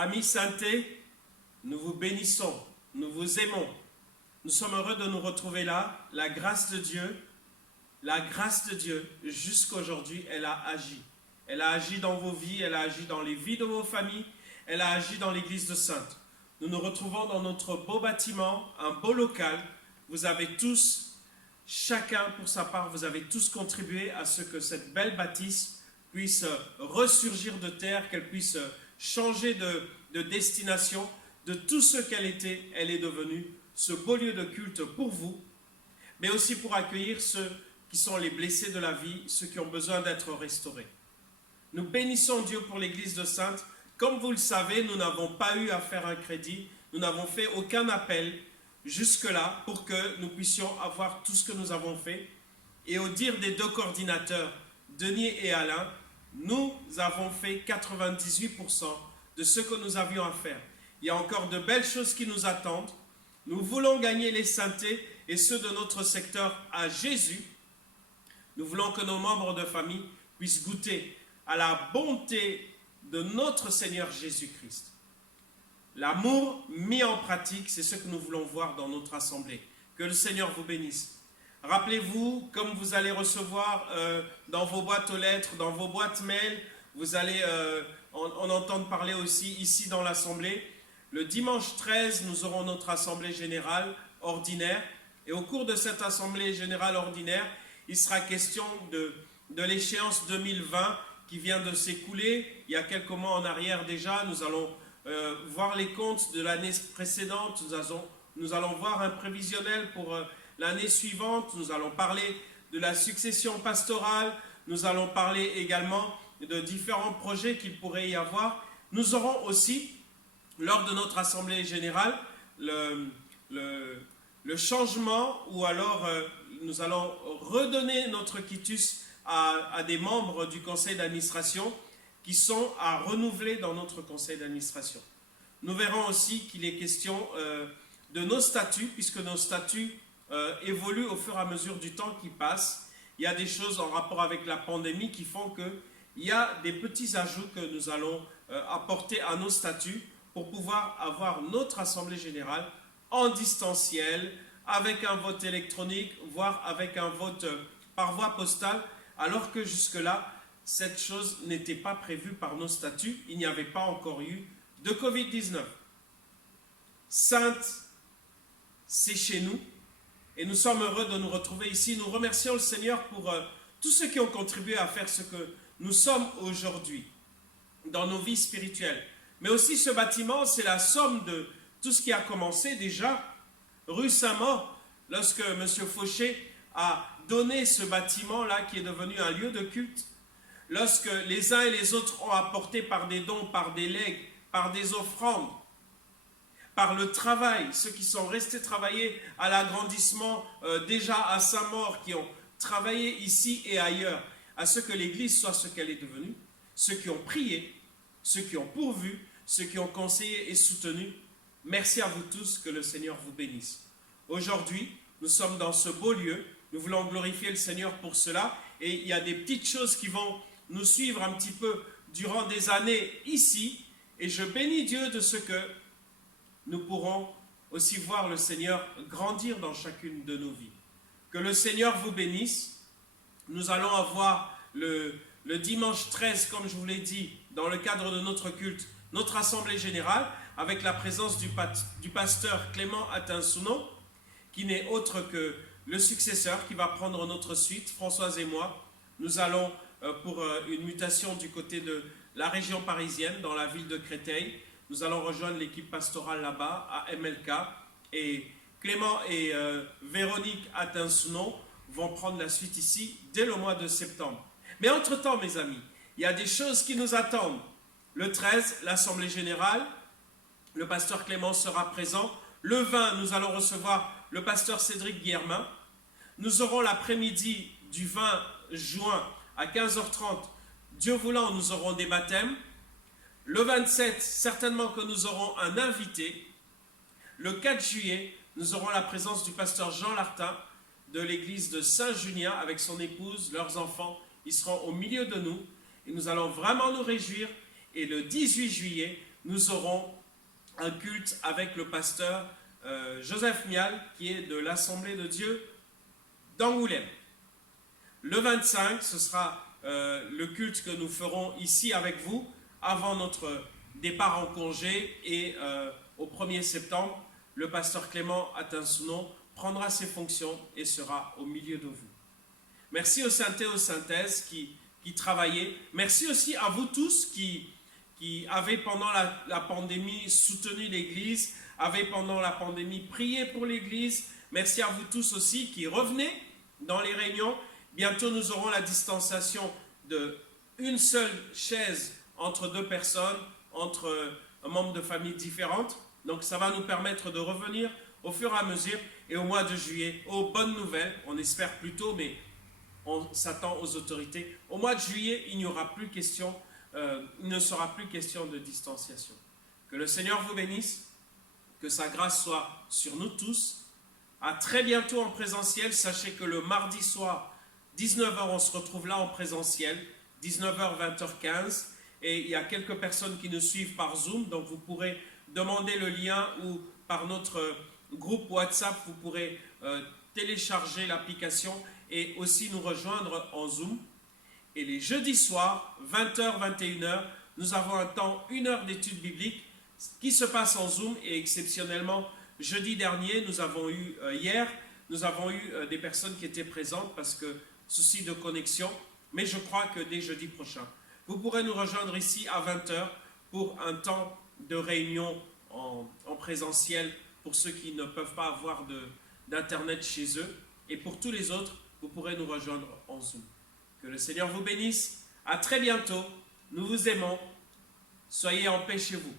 Amis saintés, nous vous bénissons, nous vous aimons. Nous sommes heureux de nous retrouver là. La grâce de Dieu, jusqu'aujourd'hui, elle a agi. Elle a agi dans vos vies, elle a agi dans les vies de vos familles, elle a agi dans l'église de Sainte. Nous nous retrouvons dans notre beau bâtiment, un beau local. Vous avez tous, chacun pour sa part, vous avez tous contribué à ce que cette belle bâtisse puisse ressurgir de terre, qu'elle puisse changer de destination. De tout ce qu'elle était, elle est devenue ce beau lieu de culte pour vous, mais aussi pour accueillir ceux qui sont les blessés de la vie, ceux qui ont besoin d'être restaurés. Nous bénissons Dieu pour l'église de Sainte. Comme vous le savez, nous n'avons pas eu à faire un crédit, nous n'avons fait aucun appel jusque-là pour que nous puissions avoir tout ce que nous avons fait. Et au dire des deux coordinateurs, Denis et Alain, nous avons fait 98% de ce que nous avions à faire. Il y a encore de belles choses qui nous attendent. Nous voulons gagner les saintés et ceux de notre secteur à Jésus. Nous voulons que nos membres de famille puissent goûter à la bonté de notre Seigneur Jésus-Christ. L'amour mis en pratique, c'est ce que nous voulons voir dans notre assemblée. Que le Seigneur vous bénisse. Rappelez-vous, comme vous allez recevoir dans vos boîtes aux lettres, dans vos boîtes mail, vous allez en entendre parler aussi ici dans l'assemblée. Le dimanche 13, nous aurons notre assemblée générale ordinaire. Et au cours de cette assemblée générale ordinaire, il sera question de l'échéance 2020 qui vient de s'écouler. Il y a quelques mois en arrière déjà, nous allons voir les comptes de l'année précédente. Nous allons voir un prévisionnel pour l'année suivante. Nous allons parler de la succession pastorale. Nous allons parler également de différents projets qu'il pourrait y avoir. Nous aurons aussi, lors de notre assemblée générale, le changement, ou alors nous allons redonner notre quitus à des membres du conseil d'administration qui sont à renouveler dans notre conseil d'administration. Nous verrons aussi qu'il est question de nos statuts, puisque nos statuts évoluent au fur et à mesure du temps qui passe. Il y a des choses en rapport avec la pandémie qui font qu'il y a des petits ajouts que nous allons apporter à nos statuts pour pouvoir avoir notre assemblée générale en distanciel, avec un vote électronique, voire avec un vote par voie postale, alors que jusque-là, cette chose n'était pas prévue par nos statuts. Il n'y avait pas encore eu de Covid-19. Sainte, c'est chez nous, et nous sommes heureux de nous retrouver ici. Nous remercions le Seigneur pour tous ceux qui ont contribué à faire ce que nous sommes aujourd'hui dans nos vies spirituelles. Mais aussi ce bâtiment, c'est la somme de tout ce qui a commencé déjà rue Saint-Maur, lorsque M. Fauché a donné ce bâtiment-là qui est devenu un lieu de culte, lorsque les uns et les autres ont apporté par des dons, par des legs, par des offrandes, par le travail, ceux qui sont restés travailler à l'agrandissement déjà à Saint-Maur, qui ont travaillé ici et ailleurs, à ce que l'Église soit ce qu'elle est devenue, ceux qui ont prié, ceux qui ont pourvu, ceux qui ont conseillé et soutenu. Merci à vous tous, que le Seigneur vous bénisse. Aujourd'hui, nous sommes dans ce beau lieu, nous voulons glorifier le Seigneur pour cela, et il y a des petites choses qui vont nous suivre un petit peu durant des années ici, et je bénis Dieu de ce que nous pourrons aussi voir le Seigneur grandir dans chacune de nos vies. Que le Seigneur vous bénisse. Nous allons avoir le dimanche 13, comme je vous l'ai dit, dans le cadre de notre culte, notre assemblée générale, avec la présence du pasteur Clément Atinsounon, qui n'est autre que le successeur qui va prendre notre suite, Françoise et moi. Nous allons pour une mutation du côté de la région parisienne, dans la ville de Créteil. Nous allons rejoindre l'équipe pastorale là-bas, à MLK. Et Clément et Véronique Atinsounon vont prendre la suite ici dès le mois de septembre. Mais entre-temps, mes amis, il y a des choses qui nous attendent. Le 13, l'Assemblée Générale, le pasteur Clément sera présent. Le 20, nous allons recevoir le pasteur Cédric Guillermin. Nous aurons l'après-midi du 20 juin à 15h30, Dieu voulant, nous aurons des baptêmes. Le 27, certainement que nous aurons un invité. Le 4 juillet, nous aurons la présence du pasteur Jean Lartin de l'église de Saint-Junien avec son épouse, leurs enfants. Ils seront au milieu de nous et nous allons vraiment nous réjouir. Et le 18 juillet, nous aurons un culte avec le pasteur Joseph Mial, qui est de l'Assemblée de Dieu d'Angoulême. Le 25, ce sera le culte que nous ferons ici avec vous, avant notre départ en congé, et au 1er septembre, le pasteur Clément Atansounon prendra ses fonctions et sera au milieu de vous. Merci aux synthés et aux synthèses qui travaillaient. Merci aussi à vous tous qui avez pendant la pandémie soutenu l'Église, avez pendant la pandémie prié pour l'Église. Merci à vous tous aussi qui revenez dans les réunions. Bientôt nous aurons la distanciation de une seule chaise entre deux personnes, entre membres de familles différentes. Donc ça va nous permettre de revenir au fur et à mesure. Et au mois de juillet, aux bonnes nouvelles, on espère plus tôt, mais on s'attend aux autorités. Au mois de juillet, il ne sera plus question de distanciation. Que le Seigneur vous bénisse, que sa grâce soit sur nous tous. À très bientôt en présentiel. Sachez que le mardi soir, 19h, on se retrouve là en présentiel, 19h, 20h15. Et il y a quelques personnes qui nous suivent par Zoom, donc vous pourrez demander le lien ou par notre groupe WhatsApp, vous pourrez télécharger l'application et aussi nous rejoindre en Zoom. Et les jeudis soirs, 20h, 21h, nous avons un temps, 1 heure d'études bibliques qui se passe en Zoom. Et exceptionnellement, jeudi dernier, hier, nous avons eu des personnes qui étaient présentes parce que souci de connexion. Mais je crois que dès jeudi prochain, vous pourrez nous rejoindre ici à 20h pour un temps de réunion en présentiel pour ceux qui ne peuvent pas avoir d'internet chez eux. Et pour tous les autres, vous pourrez nous rejoindre en Zoom. Que le Seigneur vous bénisse. À très bientôt. Nous vous aimons. Soyez en paix chez vous.